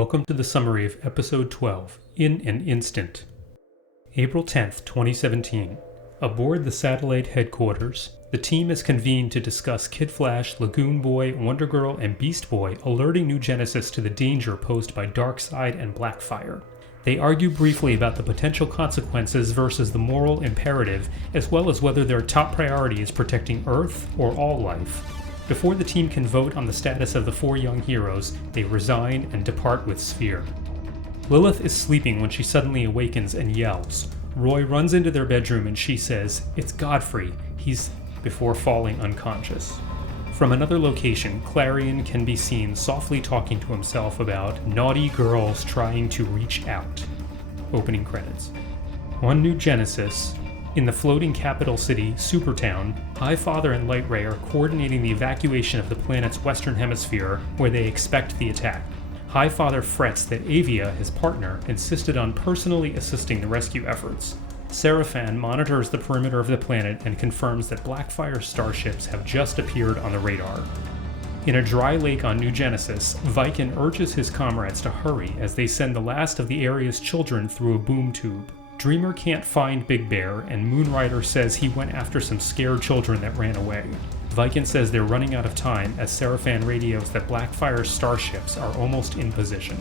Welcome to the summary of Episode 12, In an Instant. April 10th, 2017. Aboard the satellite headquarters, the team is convened to discuss Kid Flash, Lagoon Boy, Wonder Girl, and Beast Boy alerting New Genesis to the danger posed by Darkseid and Blackfire. They argue briefly about the potential consequences versus the moral imperative, as well as whether their top priority is protecting Earth or all life. Before the team can vote on the status of the four young heroes, they resign and depart with Sphere. Lilith is sleeping when she suddenly awakens and yells. Roy runs into their bedroom and she says, "It's Godfrey, he's..." before falling unconscious. From another location, Clarion can be seen softly talking to himself about naughty girls trying to reach out. Opening credits. On New Genesis, in the floating capital city, Supertown, Highfather and Lightray are coordinating the evacuation of the planet's western hemisphere, where they expect the attack. Highfather frets that Avia, his partner, insisted on personally assisting the rescue efforts. Seraphan monitors the perimeter of the planet and confirms that Blackfire starships have just appeared on the radar. In a dry lake on New Genesis, Viken urges his comrades to hurry as they send the last of the area's children through a boom tube. Dreamer can't find Big Bear, and Moonrider says he went after some scared children that ran away. Viken says they're running out of time as Seraphan radios that Blackfire's starships are almost in position.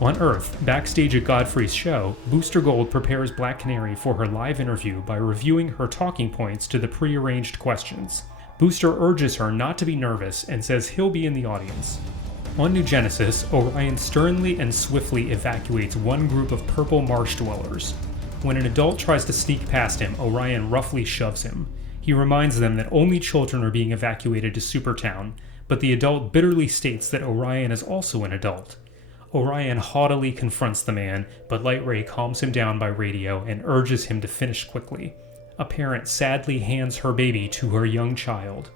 On Earth, backstage at Godfrey's show, Booster Gold prepares Black Canary for her live interview by reviewing her talking points to the pre-arranged questions. Booster urges her not to be nervous and says he'll be in the audience. On New Genesis, Orion sternly and swiftly evacuates one group of purple marsh dwellers. When an adult tries to sneak past him, Orion roughly shoves him. He reminds them that only children are being evacuated to Supertown, but the adult bitterly states that Orion is also an adult. Orion haughtily confronts the man, but Lightray calms him down by radio and urges him to finish quickly. A parent sadly hands her baby to her young child.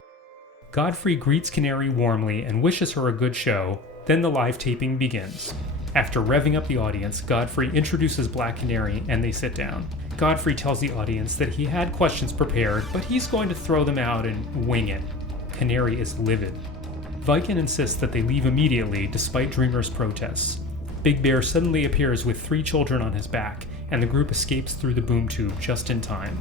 Godfrey greets Canary warmly and wishes her a good show, then the live taping begins. After revving up the audience, Godfrey introduces Black Canary and they sit down. Godfrey tells the audience that he had questions prepared, but he's going to throw them out and wing it. Canary is livid. Viken insists that they leave immediately despite Dreamer's protests. Big Bear suddenly appears with 3 children on his back, and the group escapes through the boom tube just in time.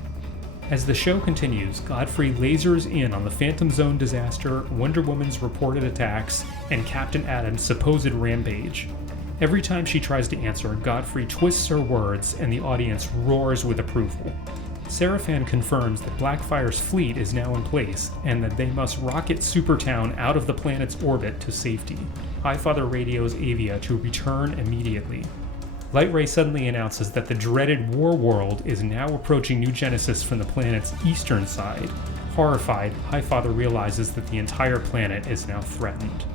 As the show continues, Godfrey lasers in on the Phantom Zone disaster, Wonder Woman's reported attacks, and Captain Atom's supposed rampage. Every time she tries to answer, Godfrey twists her words and the audience roars with approval. Seraphan confirms that Blackfire's fleet is now in place and that they must rocket Supertown out of the planet's orbit to safety. Highfather radios Avia to return immediately. Lightray suddenly announces that the dreaded War World is now approaching New Genesis from the planet's eastern side. Horrified, Highfather realizes that the entire planet is now threatened.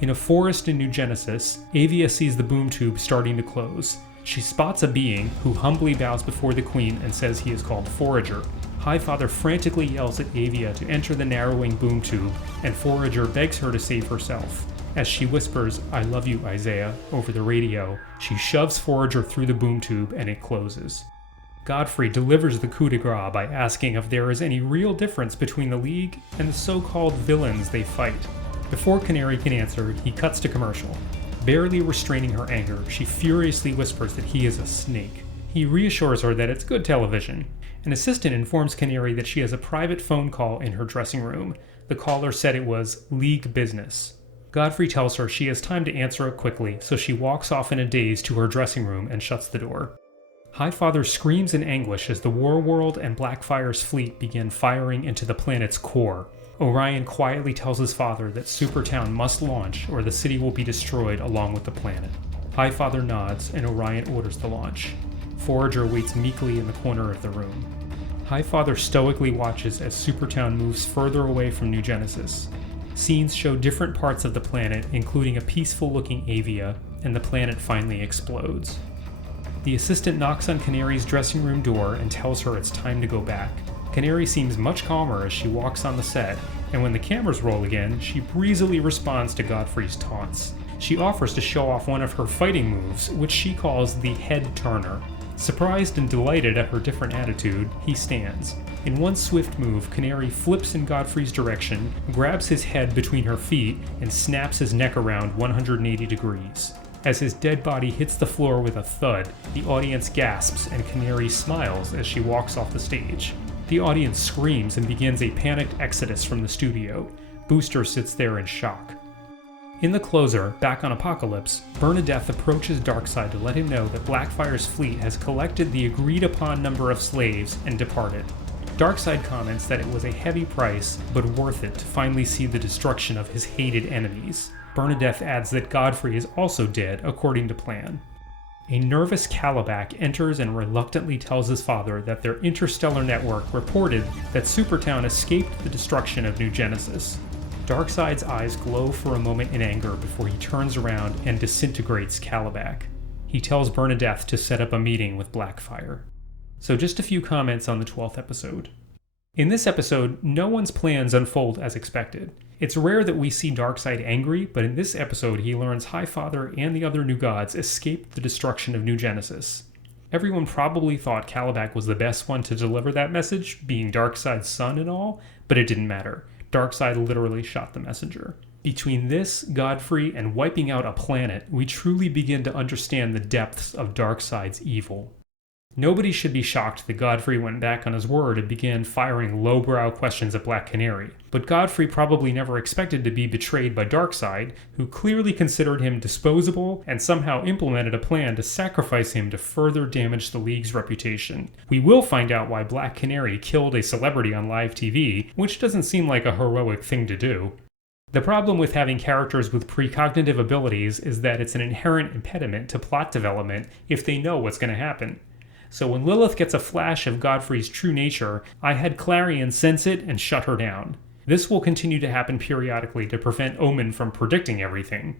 In a forest in New Genesis, Avia sees the boom tube starting to close. She spots a being who humbly bows before the Queen and says he is called Forager. Highfather frantically yells at Avia to enter the narrowing boom tube, and Forager begs her to save herself. As she whispers, "I love you, Isaiah," over the radio, she shoves Forager through the boom tube and it closes. Godfrey delivers the coup de grace by asking if there is any real difference between the League and the so-called villains they fight. Before Canary can answer, he cuts to commercial. Barely restraining her anger, she furiously whispers that he is a snake. He reassures her that it's good television. An assistant informs Canary that she has a private phone call in her dressing room. The caller said it was League business. Godfrey tells her she has time to answer it quickly, so she walks off in a daze to her dressing room and shuts the door. Highfather screams in anguish as the War World and Blackfire's fleet begin firing into the planet's core. Orion quietly tells his father that Supertown must launch or the city will be destroyed along with the planet. Highfather nods and Orion orders the launch. Forager waits meekly in the corner of the room. Highfather stoically watches as Supertown moves further away from New Genesis. Scenes show different parts of the planet, including a peaceful-looking Avia, and the planet finally explodes. The assistant knocks on Canary's dressing room door and tells her it's time to go back. Canary seems much calmer as she walks on the set, and when the cameras roll again, she breezily responds to Godfrey's taunts. She offers to show off one of her fighting moves, which she calls the head turner. Surprised and delighted at her different attitude, he stands. In one swift move, Canary flips in Godfrey's direction, grabs his head between her feet, and snaps his neck around 180 degrees. As his dead body hits the floor with a thud, the audience gasps and Canary smiles as she walks off the stage. The audience screams and begins a panicked exodus from the studio. Booster sits there in shock. In the closer, back on Apocalypse, Bernadette approaches Darkseid to let him know that Blackfire's fleet has collected the agreed-upon number of slaves and departed. Darkseid comments that it was a heavy price, but worth it to finally see the destruction of his hated enemies. Bernadette adds that Godfrey is also dead, according to plan. A nervous Calabac enters and reluctantly tells his father that their interstellar network reported that Supertown escaped the destruction of New Genesis. Darkseid's eyes glow for a moment in anger before he turns around and disintegrates Calabac. He tells Bernadette to set up a meeting with Blackfire. So just a few comments on the 12th episode. In this episode, no one's plans unfold as expected. It's rare that we see Darkseid angry, but in this episode he learns Highfather and the other new gods escaped the destruction of New Genesis. Everyone probably thought Calabac was the best one to deliver that message, being Darkseid's son and all, but it didn't matter. Darkseid literally shot the messenger. Between this, Godfrey, and wiping out a planet, we truly begin to understand the depths of Darkseid's evil. Nobody should be shocked that Godfrey went back on his word and began firing lowbrow questions at Black Canary, but Godfrey probably never expected to be betrayed by Darkseid, who clearly considered him disposable and somehow implemented a plan to sacrifice him to further damage the League's reputation. We will find out why Black Canary killed a celebrity on live TV, which doesn't seem like a heroic thing to do. The problem with having characters with precognitive abilities is that it's an inherent impediment to plot development if they know what's going to happen. So when Lilith gets a flash of Godfrey's true nature, I had Clarion sense it and shut her down. This will continue to happen periodically to prevent Omen from predicting everything.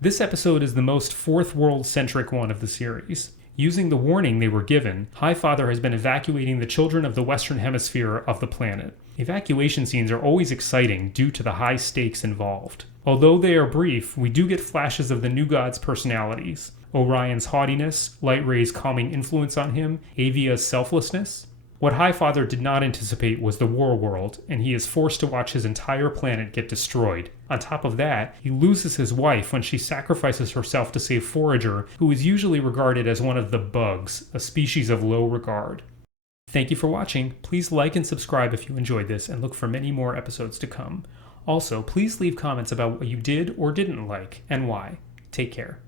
This episode is the most Fourth World-centric one of the series. Using the warning they were given, Highfather has been evacuating the children of the Western Hemisphere of the planet. Evacuation scenes are always exciting due to the high stakes involved. Although they are brief, we do get flashes of the new gods' personalities. Orion's haughtiness, Light Ray's calming influence on him, Avia's selflessness. What Highfather did not anticipate was the war world, and he is forced to watch his entire planet get destroyed. On top of that, he loses his wife when she sacrifices herself to save Forager, who is usually regarded as one of the bugs, a species of low regard. Thank you for watching. Please like and subscribe if you enjoyed this, and look for many more episodes to come. Also, please leave comments about what you did or didn't like, and why. Take care.